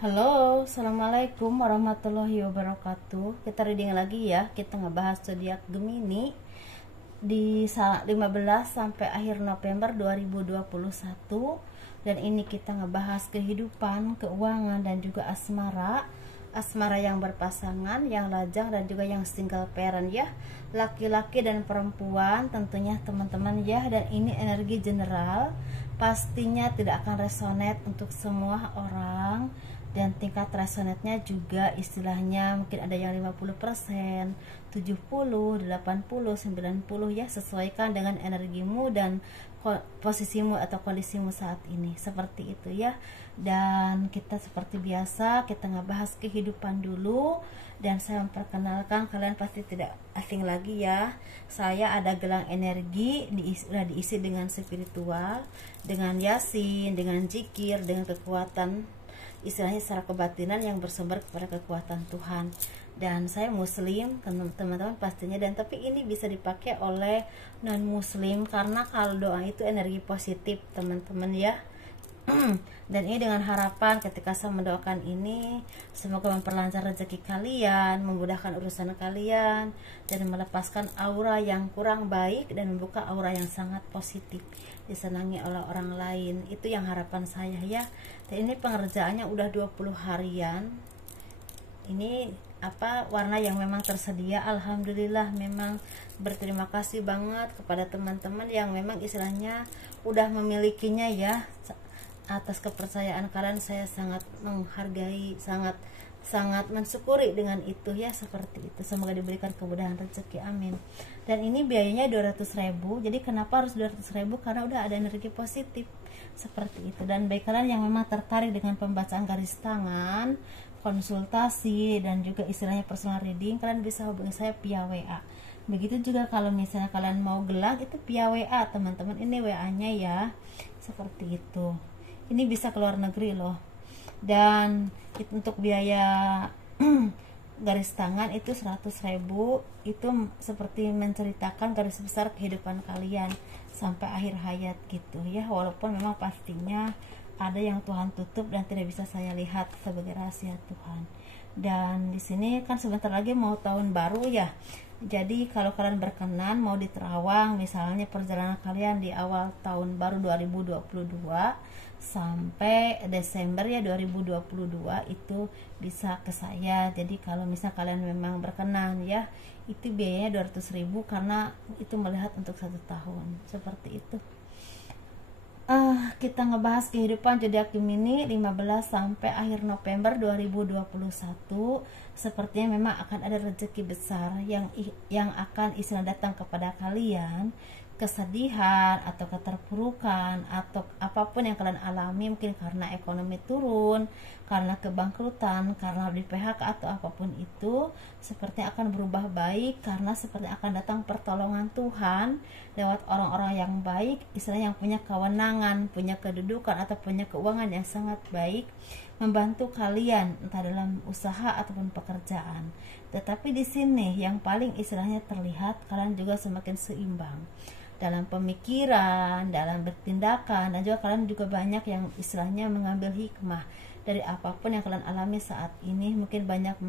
Halo, assalamualaikum warahmatullahi wabarakatuh. Kita reading lagi ya. Kita ngebahas zodiak Gemini di 15 sampai akhir November 2021. Dan ini kita ngebahas kehidupan, keuangan, dan juga asmara. Asmara yang berpasangan, yang lajang, dan juga yang single parent ya. Laki-laki dan perempuan tentunya teman-teman ya. Dan ini energi general, pastinya tidak akan resonate untuk semua orang, dan tingkat resonate-nya juga istilahnya mungkin ada yang 50%, 70, 80, 90 ya, sesuaikan dengan energimu dan posisimu atau kondisimu saat ini, seperti itu ya. Dan kita seperti biasa kita ngebahas kehidupan dulu, dan saya memperkenalkan, kalian pasti tidak asing lagi ya, saya ada gelang energi sudah diisi dengan spiritual, dengan yasin, dengan zikir, dengan kekuatan istilahnya secara kebatinan yang bersumber kepada kekuatan Tuhan. Dan saya muslim teman-teman pastinya, dan tapi ini bisa dipakai oleh non muslim karena kalau doa itu energi positif teman-teman ya. Dan ini dengan harapan ketika saya mendoakan ini, semoga memperlancar rezeki kalian, memudahkan urusan kalian, dan melepaskan aura yang kurang baik dan membuka aura yang sangat positif, disenangi oleh orang lain. Itu yang harapan saya ya. Dan ini pengerjaannya udah 20 harian. Ini warna yang memang tersedia, alhamdulillah. Memang berterima kasih banget kepada teman-teman yang memang istilahnya udah memilikinya ya. Atas kepercayaan kalian saya sangat menghargai, sangat mensyukuri dengan itu ya, seperti itu. Semoga diberikan kemudahan rezeki, amin. Dan ini biayanya 200.000. Jadi kenapa harus 200.000? Karena udah ada energi positif, seperti itu. Dan bagi kalian yang memang tertarik dengan pembacaan garis tangan, konsultasi, dan juga istilahnya personal reading, kalian bisa hubungi saya via WA. Begitu juga kalau misalnya kalian mau gelang, itu via WA teman-teman. Ini WA-nya ya, seperti itu. Ini bisa keluar negeri loh. Dan untuk biaya garis tangan itu 100.000. Itu seperti menceritakan garis besar kehidupan kalian sampai akhir hayat gitu ya. Walaupun memang pastinya ada yang Tuhan tutup dan tidak bisa saya lihat sebagai rahasia Tuhan. Dan di sini kan sebentar lagi mau tahun baru ya. Jadi kalau kalian berkenan mau di Terawang, misalnya perjalanan kalian di awal tahun baru 2022 sampai Desember ya 2022, itu bisa ke saya. Jadi kalau misal kalian memang berkenan ya, itu biayanya 200.000 karena itu melihat untuk 1 tahun, seperti itu. Kita ngebahas kehidupan zodiak Gemini 15 sampai akhir November 2021. Sepertinya memang akan ada rezeki besar yang akan istilah datang kepada kalian. Kesedihan atau keterpurukan atau apapun yang kalian alami, mungkin karena ekonomi turun, karena kebangkrutan, karena di PHK atau apapun itu, sepertinya akan berubah baik karena sepertinya akan datang pertolongan Tuhan lewat orang-orang yang baik, istilahnya yang punya kewenangan, punya kedudukan atau punya keuangan yang sangat baik, membantu kalian entah dalam usaha ataupun pekerjaan. Tetapi di sini yang paling istilahnya terlihat, kalian juga semakin seimbang dalam pemikiran, dalam bertindakan, dan juga kalian juga banyak yang istilahnya mengambil hikmah dari apapun yang kalian alami saat ini. Mungkin banyak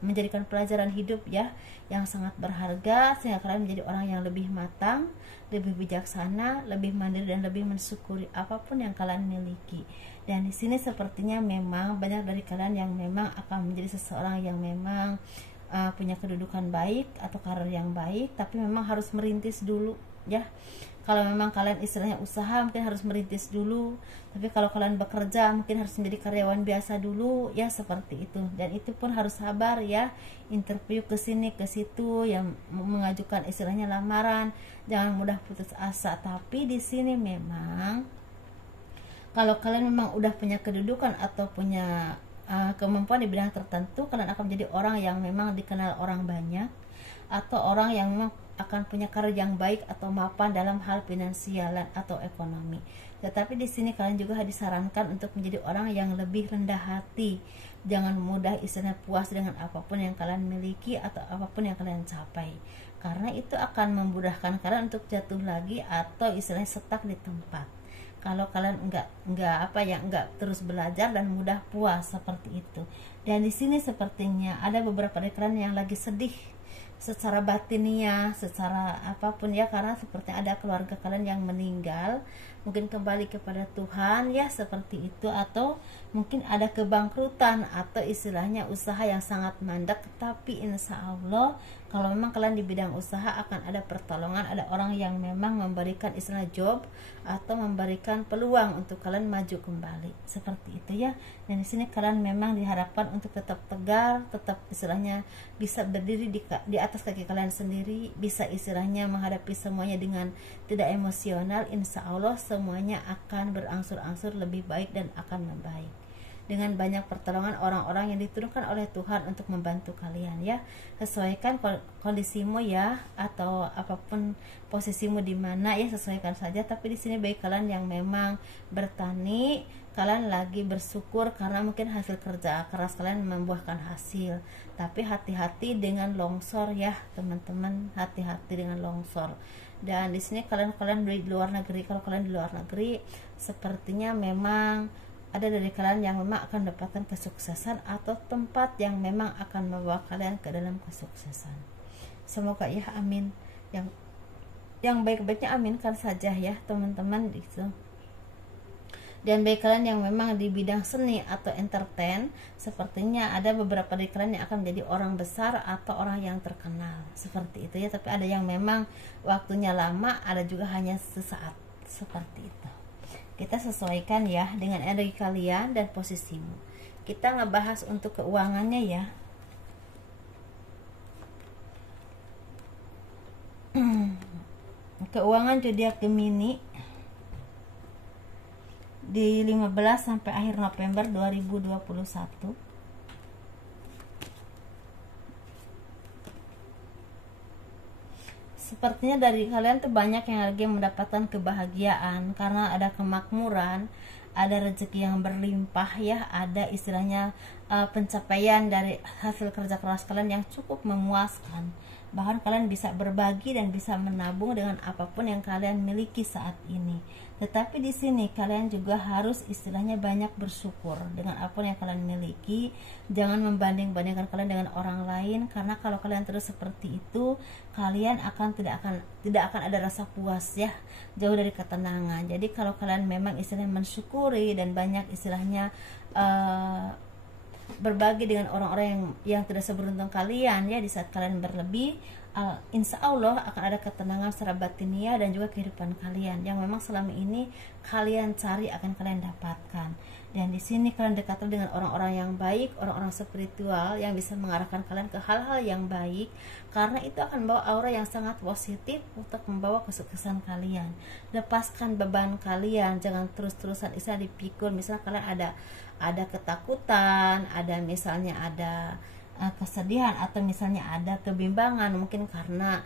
menjadikan pelajaran hidup ya, yang sangat berharga, sehingga kalian menjadi orang yang lebih matang, lebih bijaksana, lebih mandiri, dan lebih mensyukuri apapun yang kalian miliki. Dan di sini sepertinya memang banyak dari kalian yang memang akan menjadi seseorang yang memang punya kedudukan baik atau karir yang baik, tapi memang harus merintis dulu ya. Kalau memang kalian istilahnya usaha, mungkin harus merintis dulu. Tapi kalau kalian bekerja, mungkin harus menjadi karyawan biasa dulu ya, seperti itu. Dan itu pun harus sabar ya. Interview ke sini ke situ, yang mengajukan istilahnya lamaran, jangan mudah putus asa. Tapi di sini memang kalau kalian memang udah punya kedudukan atau punya kemampuan di bidang tertentu, kalian akan menjadi orang yang memang dikenal orang banyak, atau orang yang memang akan punya karir yang baik atau mapan dalam hal finansial atau ekonomi. Tetapi di sini kalian juga disarankan untuk menjadi orang yang lebih rendah hati. Jangan mudah istilahnya puas dengan apapun yang kalian miliki atau apapun yang kalian capai, karena itu akan memudahkan kalian untuk jatuh lagi atau istilahnya stuck di tempat. kalau kalian enggak terus belajar dan mudah puas seperti itu. Dan di sini sepertinya ada beberapa dari kalian yang lagi sedih secara batinnya, secara apapun ya, karena seperti ada keluarga kalian yang meninggal, mungkin kembali kepada Tuhan ya, seperti itu. Atau mungkin ada kebangkrutan atau istilahnya usaha yang sangat mandek, tapi insya Allah kalau memang kalian di bidang usaha akan ada pertolongan, ada orang yang memang memberikan istilah job atau memberikan peluang untuk kalian maju kembali, seperti itu ya. Dan di sini kalian memang diharapkan untuk tetap tegar, tetap istilahnya bisa berdiri di atas kaki kalian sendiri, bisa istilahnya menghadapi semuanya dengan tidak emosional. Insya Allah semuanya akan berangsur-angsur lebih baik dan akan membaik dengan banyak pertolongan orang-orang yang diturunkan oleh Tuhan untuk membantu kalian ya. Sesuaikan kondisimu ya, atau apapun posisimu di mana ya, sesuaikan saja. Tapi di sini bagi kalian yang memang bertani, kalian lagi bersyukur karena mungkin hasil kerja keras kalian membuahkan hasil. Tapi hati-hati dengan longsor ya teman-teman, hati-hati dengan longsor. Dan di sini kalian di luar negeri, kalau kalian di luar negeri sepertinya memang ada dari kalian yang memang akan mendapatkan kesuksesan atau tempat yang memang akan membawa kalian ke dalam kesuksesan. Semoga ya, amin. Yang baik-baiknya aminkan saja ya teman-teman gitu. Dan bagi kalian yang memang di bidang seni atau entertain, sepertinya ada beberapa dari kalian yang akan menjadi orang besar atau orang yang terkenal, seperti itu ya. Tapi ada yang memang waktunya lama, ada juga hanya sesaat, seperti itu. Kita sesuaikan ya dengan energi kalian dan posisimu. Kita ngebahas untuk keuangannya ya. Keuangan zodiak Gemini di 15 sampai akhir November 2021. Sepertinya dari kalian tuh banyak yang lagi mendapatkan kebahagiaan karena ada kemakmuran, ada rezeki yang berlimpah ya, ada istilahnya pencapaian dari hasil kerja keras kalian yang cukup memuaskan. Bahkan kalian bisa berbagi dan bisa menabung dengan apapun yang kalian miliki saat ini. Tetapi di sini kalian juga harus istilahnya banyak bersyukur dengan apa yang kalian miliki. Jangan membanding-bandingkan kalian dengan orang lain, karena kalau kalian terus seperti itu, kalian tidak akan ada rasa puas ya, jauh dari ketenangan. Jadi kalau kalian memang istilahnya mensyukuri dan banyak istilahnya berbagi dengan orang-orang yang tidak seberuntung kalian ya, di saat kalian berlebih, insya Allah akan ada ketenangan secara batinia dan juga kehidupan kalian yang memang selama ini kalian cari akan kalian dapatkan. Dan di sini kalian dekat dengan orang-orang yang baik, orang-orang spiritual yang bisa mengarahkan kalian ke hal-hal yang baik, karena itu akan membawa aura yang sangat positif untuk membawa kesuksesan kalian. Lepaskan beban kalian, jangan terus-terusan dipikul. Misalnya kalian ada ketakutan, ada misalnya ada kesedihan, atau misalnya ada kebimbangan, mungkin karena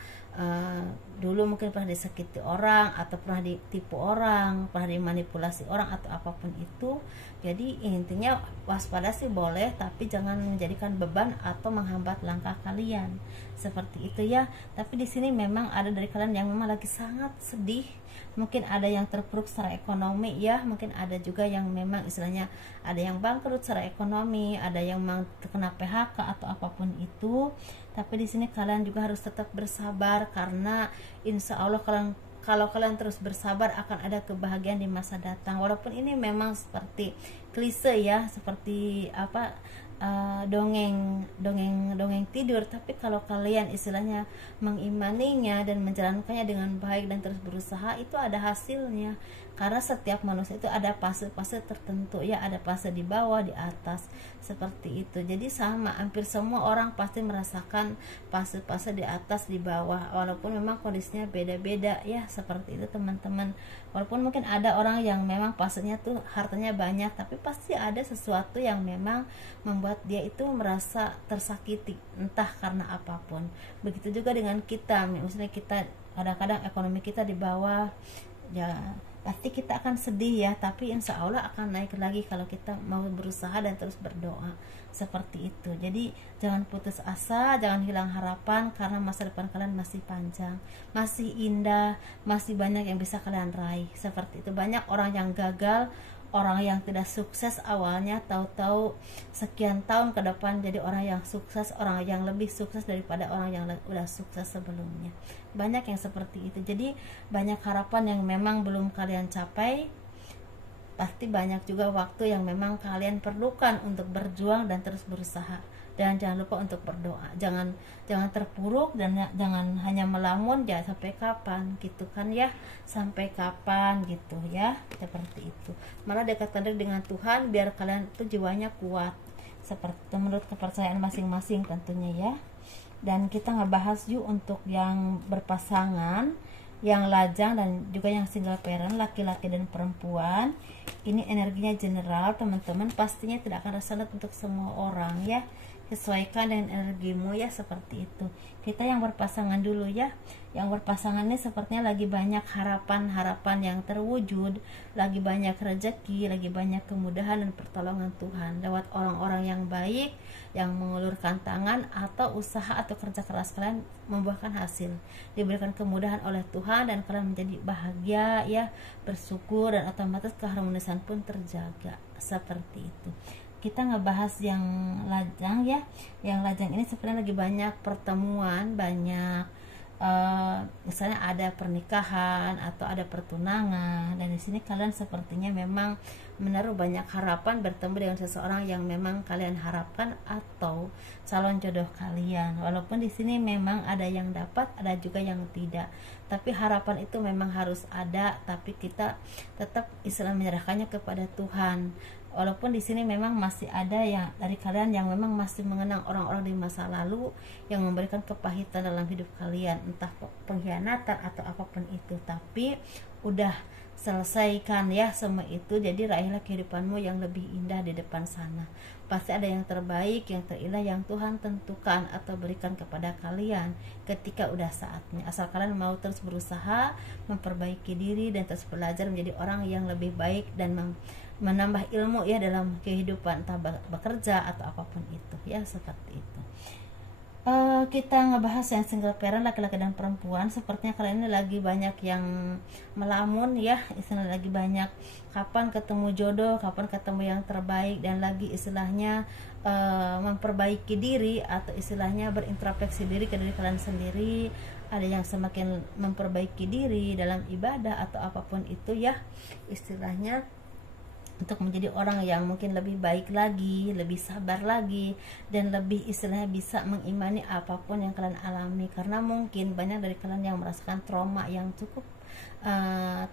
dulu mungkin pernah disakiti orang, atau pernah ditipu orang, pernah dimanipulasi orang, atau apapun itu. Jadi intinya waspada sih boleh, tapi jangan menjadikan beban atau menghambat langkah kalian, seperti itu ya. Tapi di sini memang ada dari kalian yang memang lagi sangat sedih, mungkin ada yang terpuruk secara ekonomi ya, mungkin ada juga yang memang istilahnya ada yang bangkrut secara ekonomi, ada yang memang terkena PHK atau apapun itu. Tapi di sini kalian juga harus tetap bersabar, karena insya Allah kalau kalian terus bersabar akan ada kebahagiaan di masa datang. Walaupun ini memang seperti klise ya, seperti dongeng tidur, tapi kalau kalian istilahnya mengimaninya dan menjalankannya dengan baik dan terus berusaha, itu ada hasilnya. Karena setiap manusia itu ada fase-fase tertentu ya, ada fase di bawah, di atas, seperti itu. Jadi sama, hampir semua orang pasti merasakan fase-fase di atas, di bawah, walaupun memang kondisinya beda-beda ya, seperti itu teman-teman. Walaupun mungkin ada orang yang memang fasenya tuh hartanya banyak, tapi pasti ada sesuatu yang memang membuat dia itu merasa tersakiti, entah karena apapun. Begitu juga dengan kita, misalnya kita kadang-kadang ekonomi kita di bawah ya, pasti kita akan sedih ya, tapi insya Allah akan naik lagi kalau kita mau berusaha dan terus berdoa seperti itu. Jadi jangan putus asa, jangan hilang harapan, karena masa depan kalian masih panjang, masih indah, masih banyak yang bisa kalian raih seperti itu. Banyak orang yang gagal, orang yang tidak sukses awalnya, tahu-tahu sekian tahun ke depan jadi orang yang sukses, orang yang lebih sukses daripada orang yang udah sukses sebelumnya. Banyak yang seperti itu. Jadi banyak harapan yang memang belum kalian capai, pasti banyak juga waktu yang memang kalian perlukan untuk berjuang dan terus berusaha. Dan jangan lupa untuk berdoa, jangan terpuruk, dan jangan hanya melamun ya sampai kapan gitu kan ya, sampai kapan gitu ya, seperti itu. Malah dekatkan diri dengan Tuhan biar kalian itu jiwanya kuat, seperti itu menurut kepercayaan masing-masing tentunya ya. Dan kita ngebahas yuk untuk yang berpasangan, yang lajang dan juga yang single parent, laki-laki dan perempuan. Ini energinya general teman-teman, pastinya tidak akan resonate untuk semua orang ya. Sesuaikan dengan energimu ya, seperti itu. Kita yang berpasangan dulu ya. Yang berpasangan ini sepertinya lagi banyak harapan-harapan yang terwujud, lagi banyak rezeki, lagi banyak kemudahan dan pertolongan Tuhan lewat orang-orang yang baik, yang mengulurkan tangan, atau usaha atau kerja keras kalian membuahkan hasil, diberikan kemudahan oleh Tuhan, dan kalian menjadi bahagia ya, bersyukur, dan otomatis keharmonisan pun terjaga seperti itu. Kita ngebahas yang lajang ya. Yang lajang ini sebenarnya lagi banyak pertemuan, banyak misalnya ada pernikahan atau ada pertunangan, dan di sini kalian sepertinya memang menaruh banyak harapan bertemu dengan seseorang yang memang kalian harapkan atau calon jodoh kalian. Walaupun di sini memang ada yang dapat, ada juga yang tidak, tapi harapan itu memang harus ada, tapi kita tetap istilah menyerahkannya kepada Tuhan. Walaupun di sini memang masih ada yang dari kalian yang memang masih mengenang orang-orang di masa lalu yang memberikan kepahitan dalam hidup kalian, entah pengkhianatan atau apapun itu, tapi udah selesaikan ya semua itu. Jadi raihlah kehidupanmu yang lebih indah di depan sana. Pasti ada yang terbaik, yang terindah yang Tuhan tentukan atau berikan kepada kalian ketika udah saatnya. Asal kalian mau terus berusaha, memperbaiki diri, dan terus belajar menjadi orang yang lebih baik dan menambah ilmu ya dalam kehidupan, entah bekerja atau apapun itu ya, seperti itu. Kita ngebahas yang single parent, laki-laki dan perempuan. Sepertinya kalian ini lagi banyak yang melamun ya, istilahnya lagi banyak kapan ketemu jodoh, kapan ketemu yang terbaik, dan lagi istilahnya memperbaiki diri atau istilahnya berintrospeksi diri ke diri kalian sendiri. Ada yang semakin memperbaiki diri dalam ibadah atau apapun itu ya, istilahnya untuk menjadi orang yang mungkin lebih baik lagi, lebih sabar lagi, dan lebih istilahnya bisa mengimani apapun yang kalian alami. Karena mungkin banyak dari kalian yang merasakan trauma yang cukup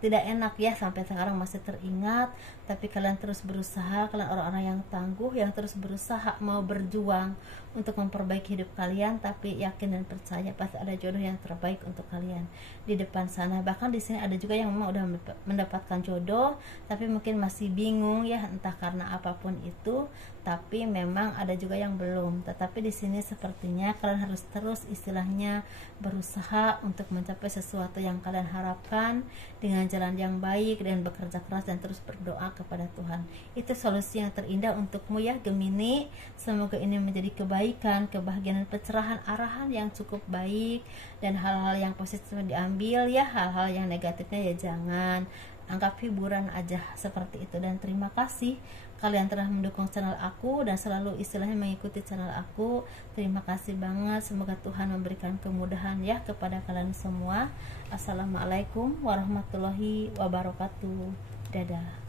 tidak enak ya, sampai sekarang masih teringat, tapi kalian terus berusaha. Kalian orang-orang yang tangguh, yang terus berusaha mau berjuang untuk memperbaiki hidup kalian, tapi yakin dan percaya pasti ada jodoh yang terbaik untuk kalian di depan sana. Bahkan di sini ada juga yang memang udah mendapatkan jodoh, tapi mungkin masih bingung ya, entah karena apapun itu, tapi memang ada juga yang belum. Tetapi di sini sepertinya kalian harus terus istilahnya berusaha untuk mencapai sesuatu yang kalian harapkan dengan jalan yang baik, dan bekerja keras dan terus berdoa kepada Tuhan. Itu solusi yang terindah untukmu ya Gemini. Semoga ini menjadi kebaikan, kebahagiaan, pencerahan, arahan yang cukup baik, dan hal-hal yang positif diambil ya, hal-hal yang negatifnya ya jangan, anggap hiburan aja seperti itu. Dan terima kasih kalian telah mendukung channel aku dan selalu istilahnya mengikuti channel aku. Terima kasih banget. Semoga Tuhan memberikan kemudahan ya kepada kalian semua. Assalamualaikum warahmatullahi wabarakatuh. Dadah.